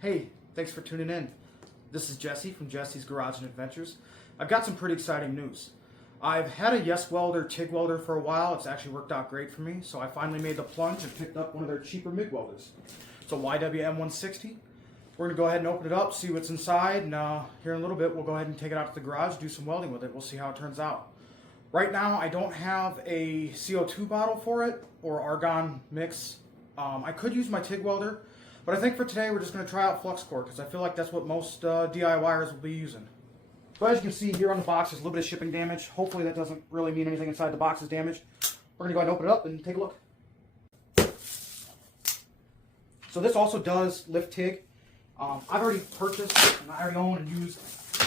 Hey, thanks for tuning in. This is Jesse from Jesse's Garage and Adventures. I've got some pretty exciting news. I've had a YesWelder TIG welder for a while. It's actually worked out great for me, so I finally made the plunge and picked up one of their cheaper MIG welders. It's a YWM-160. We're going to go ahead and open it up, see what's inside, and here in a little bit we'll go ahead and take it out to the garage, do some welding with it. We'll see how it turns out. Right now I don't have a CO2 bottle for it or argon mix. I could use my TIG welder, but I think for today we're just going to try out flux core because I feel like that's what most DIYers will be using. So as you can see here on the box, there's a little bit of shipping damage. Hopefully that doesn't really mean anything inside the box is damaged. We're going to go ahead and open it up and take a look. So this also does lift TIG. I've already purchased and I already own and used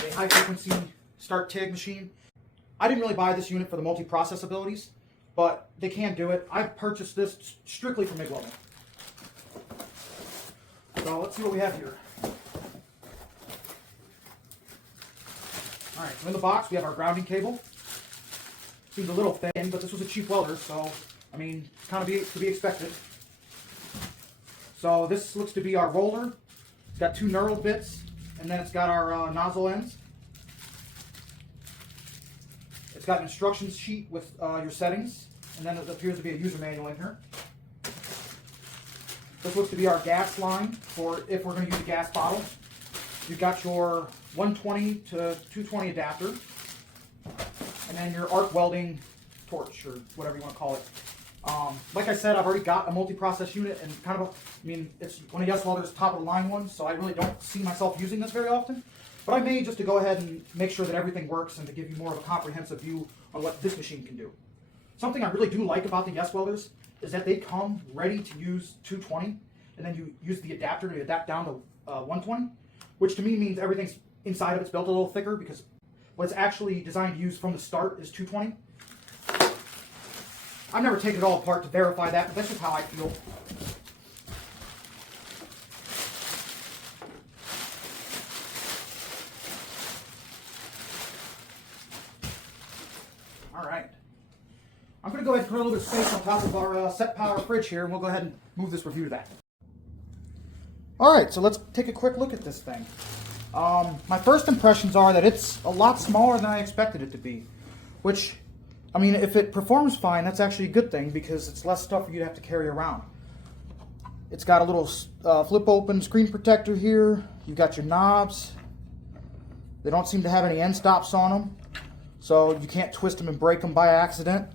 a high frequency start TIG machine. I didn't really buy this unit for the multi-process abilities, but they can do it. I've purchased this strictly for MIG welding. So let's see what we have here. Alright, so in the box we have our grounding cable. Seems a little thin, but this was a cheap welder, so, I mean, kind of to be expected. So this looks to be our roller. It's got two knurled bits, and then it's got our nozzle ends. It's got an instructions sheet with your settings, and then there appears to be a user manual in here. This looks to be our gas line for if we're going to use a gas bottle. You've got your 120 to 220 adapter, and then your arc welding torch, or whatever you want to call it. Like I said, I've already got a multi-process unit, and it's one of YesWelder's top of the line ones, so I really don't see myself using this very often. But I may just to go ahead and make sure that everything works and to give you more of a comprehensive view on what this machine can do. Something I really do like about the YesWelders is that they come ready to use 220, and then you use the adapter to adapt down to 120, which to me means everything's inside of it's built a little thicker because what it's actually designed to use from the start is 220. I've never taken it all apart to verify that, but that's just how I feel. Alright. I'm going to go ahead and put a little bit of space on top of our set power fridge here, and we'll go ahead and move this review to that. Alright, so let's take a quick look at this thing. My first impressions are that it's a lot smaller than I expected it to be, which, I mean, if it performs fine, that's actually a good thing because it's less stuff for you to have to carry around. It's got a little flip open screen protector here. You've got your knobs. They don't seem to have any end stops on them, so you can't twist them and break them by accident.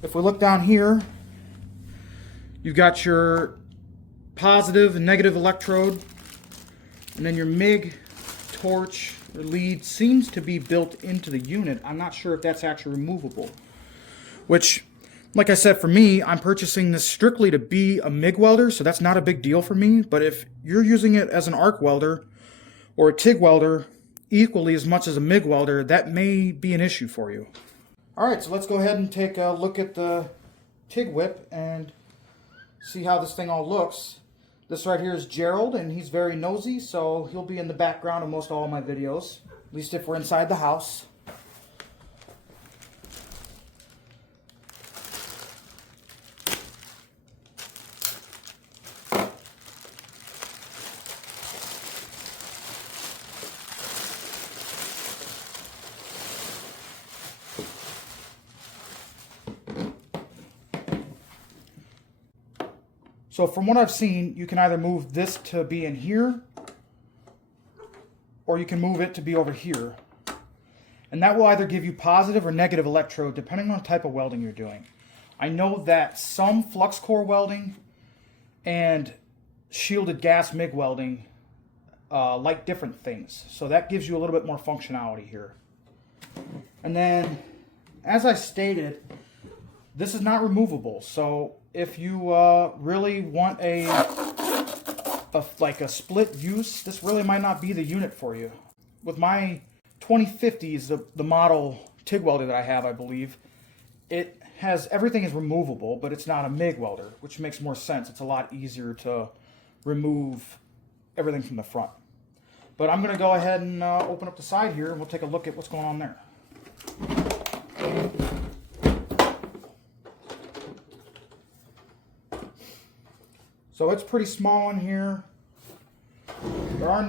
If we look down here, you've got your positive and negative electrode, and then your MIG torch or lead seems to be built into the unit. I'm not sure if that's actually removable, which, like I said, for me, I'm purchasing this strictly to be a MIG welder, so that's not a big deal for me. But if you're using it as an arc welder or a TIG welder equally as much as a MIG welder, that may be an issue for you. Alright, so let's go ahead and take a look at the TIG whip and see how this thing all looks. This right here is Gerald, and he's very nosy, so he'll be in the background of most all of my videos, at least if we're inside the house. So from what I've seen, you can either move this to be in here, or you can move it to be over here. And that will either give you positive or negative electrode, depending on the type of welding you're doing. I know that some flux core welding and shielded gas MIG welding like different things. So that gives you a little bit more functionality here. And then, as I stated, this is not removable. So if you really want like a split use, this really might not be the unit for you. With my 2050 is the model TIG welder that I have, I believe. It has everything is removable, but it's not a MIG welder, which makes more sense. It's a lot easier to remove everything from the front. But I'm going to go ahead and open up the side here, and we'll take a look at what's going on there. So it's pretty small in here. There are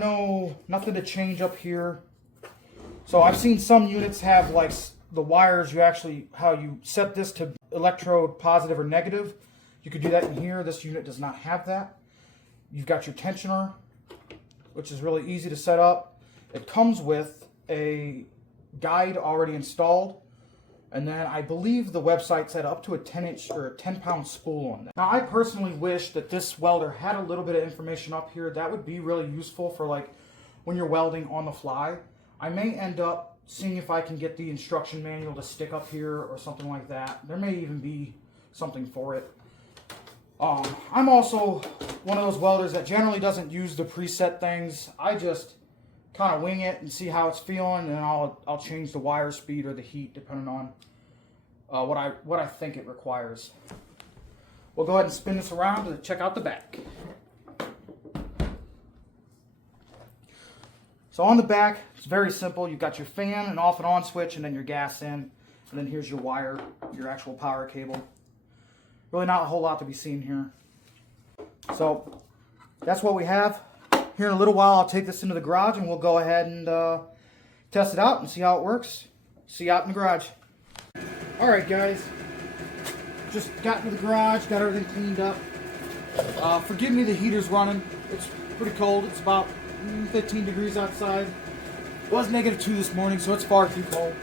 nothing to change up here. So I've seen some units have like the wires, how you set this to electrode positive or negative. You could do that in here. This unit does not have that. You've got your tensioner, which is really easy to set up. It comes with a guide already installed. And then I believe the website said up to a 10-inch or a 10-pound spool on that. Now I personally wish that this welder had a little bit of information up here. That would be really useful for like when you're welding on the fly. I may end up seeing if I can get the instruction manual to stick up here or something like that. There may even be something for it. I'm also one of those welders that generally doesn't use the preset things. I just kind of wing it and see how it's feeling, and I'll change the wire speed or the heat depending on what I think it requires. We'll go ahead and spin this around to check out the back. So on the back, it's very simple. You've got your fan, an off and on switch, and then your gas in, and then here's your wire, your actual power cable. Really not a whole lot to be seen here. So that's what we have. Here in a little while, I'll take this into the garage and we'll go ahead and test it out and see how it works. See you out in the garage. Alright guys, just got into the garage, got everything cleaned up. Forgive me, the heater's running. It's pretty cold. It's about 15 degrees outside. It was -2 this morning, so it's far too cold.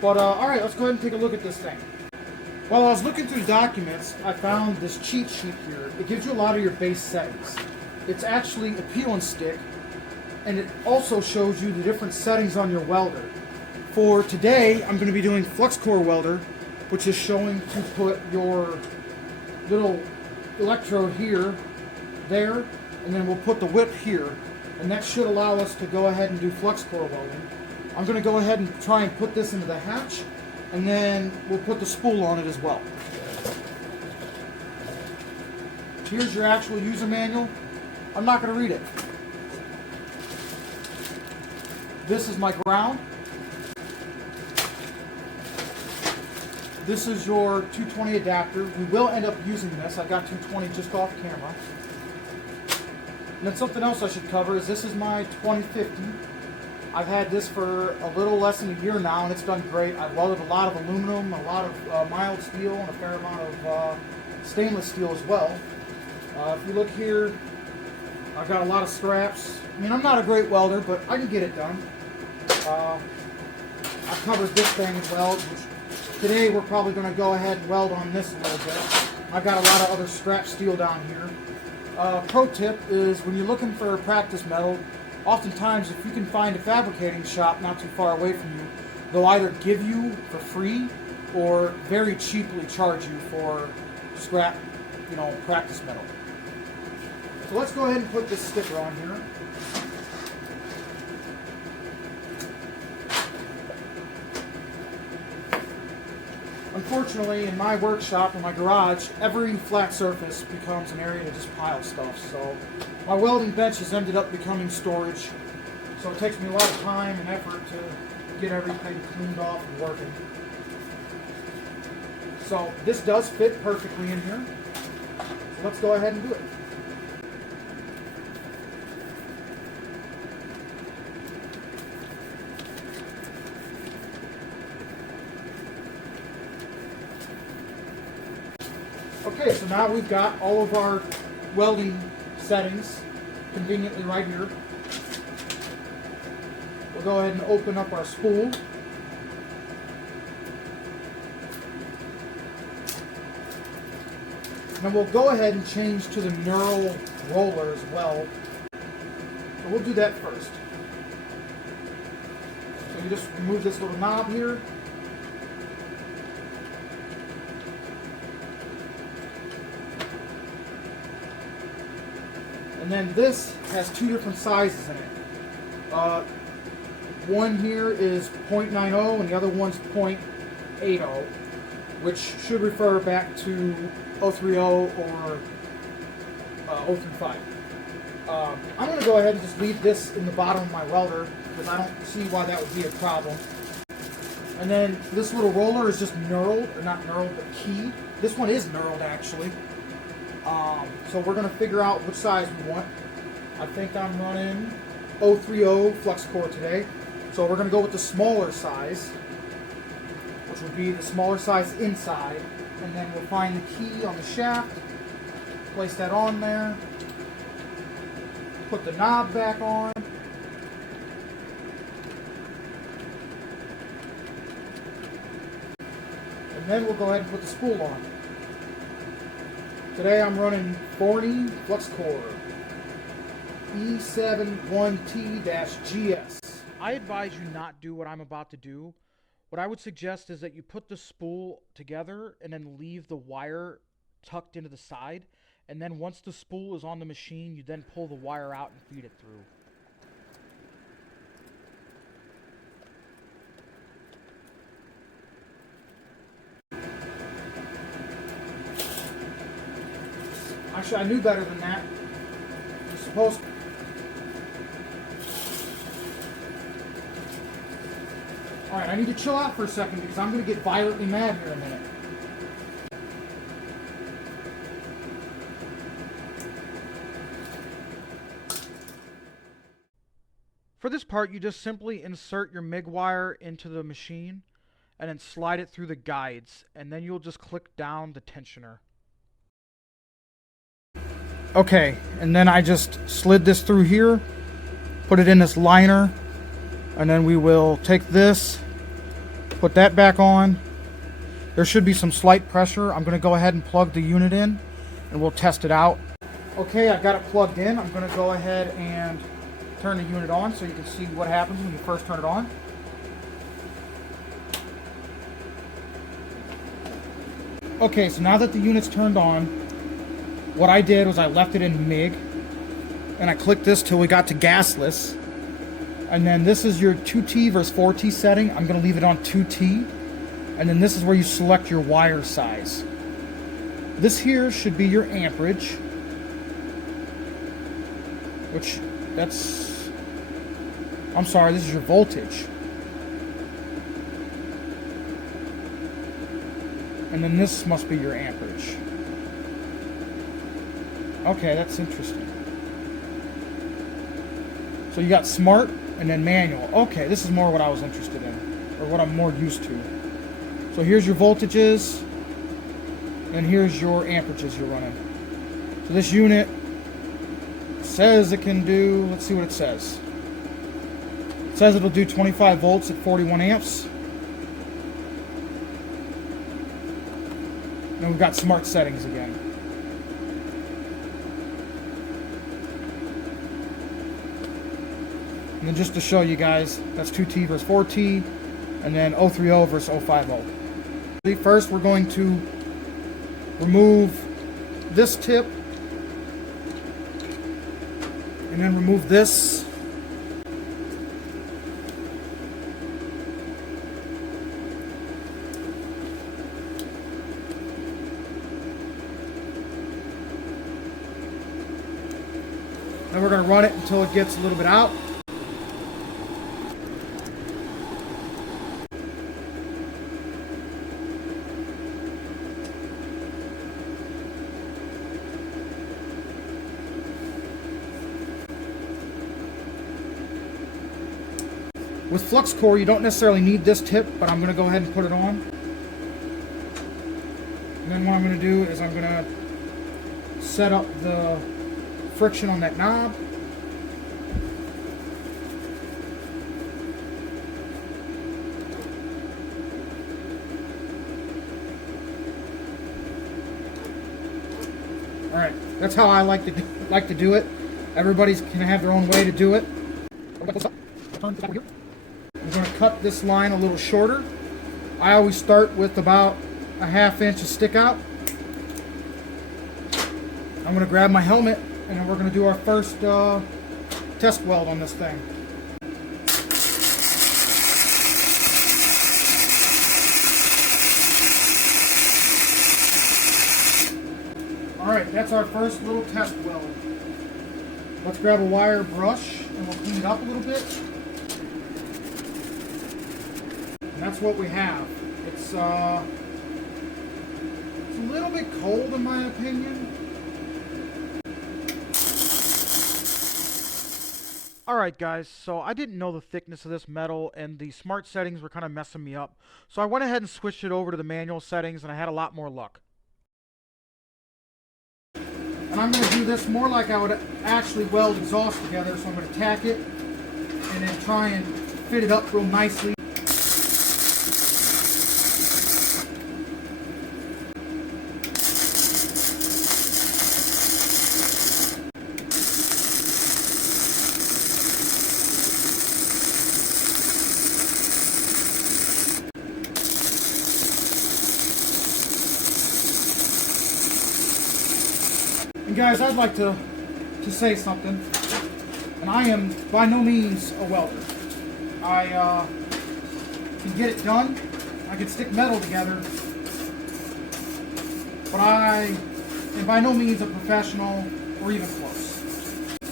But alright, let's go ahead and take a look at this thing. While I was looking through the documents, I found this cheat sheet here. It gives you a lot of your base settings. It's actually a peel and stick, and it also shows you the different settings on your welder. For today, I'm going to be doing flux core welder, which is showing to put your little electrode here, there, and then we'll put the whip here, and that should allow us to go ahead and do flux core welding. I'm going to go ahead and try and put this into the hatch, and then we'll put the spool on it as well. Here's your actual user manual. I'm not going to read it. This is my ground. This is your 220 adapter. We will end up using this. I got 220 just off camera. And then something else I should cover is this is my 2050. I've had this for a little less than a year now, and it's done great. I've welded a lot of aluminum, a lot of mild steel, and a fair amount of stainless steel as well. If you look here, I've got a lot of straps. I mean, I'm not a great welder, but I can get it done. I've covered this thing as well, which today we're probably going to go ahead and weld on this a little bit. I've got a lot of other strap steel down here. Pro tip is when you're looking for practice metal, oftentimes if you can find a fabricating shop not too far away from you, they'll either give you for free or very cheaply charge you for scrap, practice metal. So let's go ahead and put this sticker on here. Unfortunately, in my workshop, in my garage, every flat surface becomes an area to just pile stuff. So my welding bench has ended up becoming storage. So it takes me a lot of time and effort to get everything cleaned off and working. So this does fit perfectly in here. So let's go ahead and do it. Okay, so now we've got all of our welding settings conveniently right here. We'll go ahead and open up our spool. And then we'll go ahead and change to the knurl roller as well. So we'll do that first. So you just remove this little knob here. And then this has two different sizes in it. One here is 0.90 and the other one's 0.80, which should refer back to 030 or 035. I'm going to go ahead and just leave this in the bottom of my welder because I don't see why that would be a problem. And then this little roller is just knurled, or not knurled, but keyed. This one is knurled actually. So we're going to figure out which size we want. I think I'm running 030 flux core today. So we're going to go with the smaller size, which would be the smaller size inside. And then we'll find the key on the shaft, place that on there, put the knob back on. And then we'll go ahead and put the spool on. Today I'm running 40 flux core E71T-GS. I advise you not do what I'm about to do. What I would suggest is that you put the spool together and then leave the wire tucked into the side. And then once the spool is on the machine, you then pull the wire out and feed it through. Actually, I knew better than that. You're supposed to. Alright, I need to chill out for a second because I'm going to get violently mad here in a minute. For this part, you just simply insert your MIG wire into the machine and then slide it through the guides, and then you'll just click down the tensioner. Okay, and then I just slid this through here, put it in this liner, and then we will take this, put that back on. There should be some slight pressure. I'm going to go ahead and plug the unit in, and we'll test it out. Okay, I've got it plugged in. I'm going to go ahead and turn the unit on so you can see what happens when you first turn it on. Okay, so now that the unit's turned on, what I did was I left it in MIG, and I clicked this till we got to gasless. And then this is your 2T versus 4T setting. I'm going to leave it on 2T. And then this is where you select your wire size. This here should be your amperage, which I'm sorry, this is your voltage. And then this must be your amperage. Okay, that's interesting. So you got smart and then manual. Okay, this is more what I was interested in, or what I'm more used to. So here's your voltages, and here's your amperages you're running. So this unit says it can do, let's see what it says. It says it'll do 25 volts at 41 amps. And we've got smart settings again. And then just to show you guys, that's 2T versus 4T, and then 030 versus 050. First, we're going to remove this tip, and then remove this. Then we're going to run it until it gets a little bit out. With flux core, you don't necessarily need this tip, but I'm going to go ahead and put it on. And then what I'm going to do is I'm going to set up the friction on that knob. All right, that's how I like to do it. Everybody's can have their own way to do it. I'm going to cut this line a little shorter. I always start with about a ½ inch of stick out. I'm going to grab my helmet, and then we're going to do our first test weld on this thing. Alright, that's our first little test weld. Let's grab a wire brush and we'll clean it up a little bit. And that's what we have. It's a little bit cold in my opinion. Alright guys, so I didn't know the thickness of this metal and the smart settings were kind of messing me up. So I went ahead and switched it over to the manual settings and I had a lot more luck. And I'm going to do this more like I would actually weld exhaust together, so I'm going to tack it and then try and fit it up real nicely. And guys, I'd like to say something, and I am by no means a welder. I can get it done, I can stick metal together, but I am by no means a professional or even close.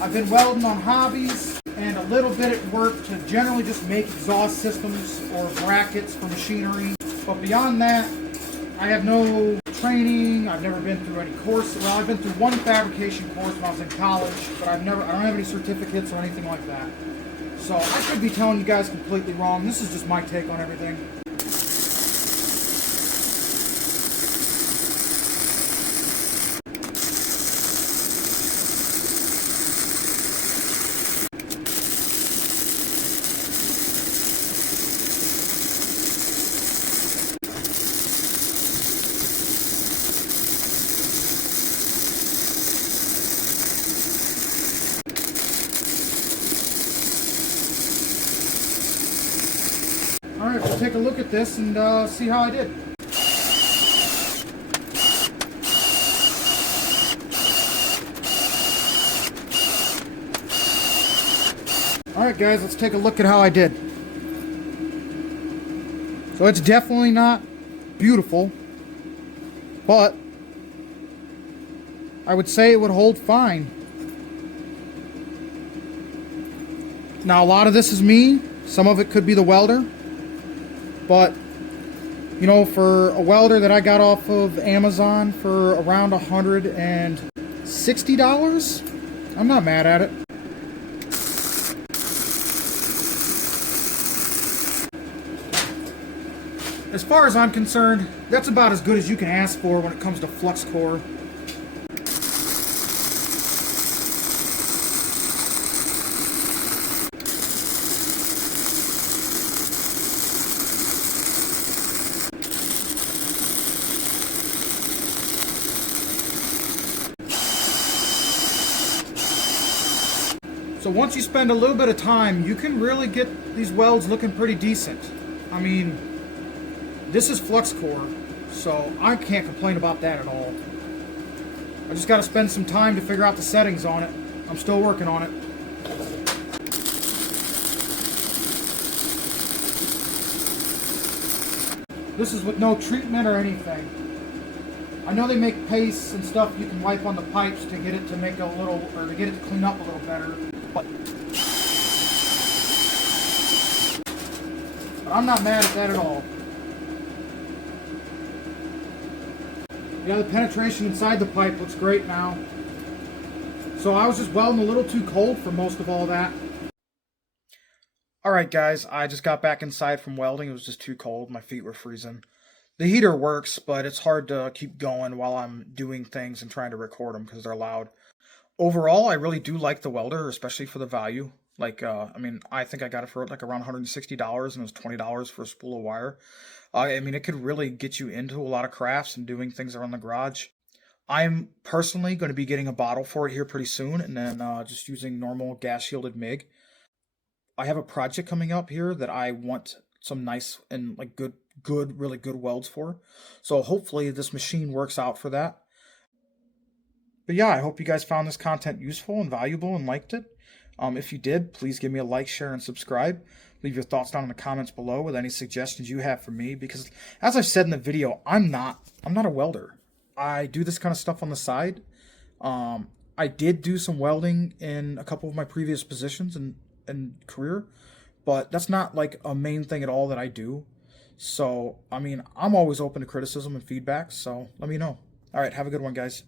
I've been welding on hobbies and a little bit at work to generally just make exhaust systems or brackets for machinery, but beyond that, I have no training. I've never been through any course. Well, I've been through one fabrication course when I was in college, but I don't have any certificates or anything like that. So I could be telling you guys completely wrong. This is just my take on everything. Alright, we'll take a look at this and see how I did. Alright guys, let's take a look at how I did. So it's definitely not beautiful, but I would say it would hold fine. Now a lot of this is me, some of it could be the welder. But, you know, for a welder that I got off of Amazon for around $160, I'm not mad at it. As far as I'm concerned, that's about as good as you can ask for when it comes to flux core. So once you spend a little bit of time, you can really get these welds looking pretty decent. I mean, this is flux core, so I can't complain about that at all. I just got to spend some time to figure out the settings on it. I'm still working on it. This is with no treatment or anything. I know they make paste and stuff you can wipe on the pipes to get it to make a little, or to get it to clean up a little better. But I'm not mad at that at all. Yeah, the penetration inside the pipe looks great now. So I was just welding a little too cold for most of all that. Alright guys, I just got back inside from welding. It was just too cold. My feet were freezing. The heater works, but it's hard to keep going while I'm doing things and trying to record them because they're loud. Overall, I really do like the welder, especially for the value. Like, I mean, I think I got it for like around $160 and it was $20 for a spool of wire. I mean, it could really get you into a lot of crafts and doing things around the garage. I'm personally going to be getting a bottle for it here pretty soon and then just using normal gas shielded MIG. I have a project coming up here that I want some nice and like really good welds for. So hopefully this machine works out for that. But yeah, I hope you guys found this content useful and valuable and liked it. If you did, please give me a like, share, and subscribe. Leave your thoughts down in the comments below with any suggestions you have for me, because as I've said in the video, I'm not a welder. I do this kind of stuff on the side. I did do some welding in a couple of my previous positions and career, but that's not like a main thing at all that I do. So, I mean, I'm always open to criticism and feedback, so let me know. All right, have a good one, guys.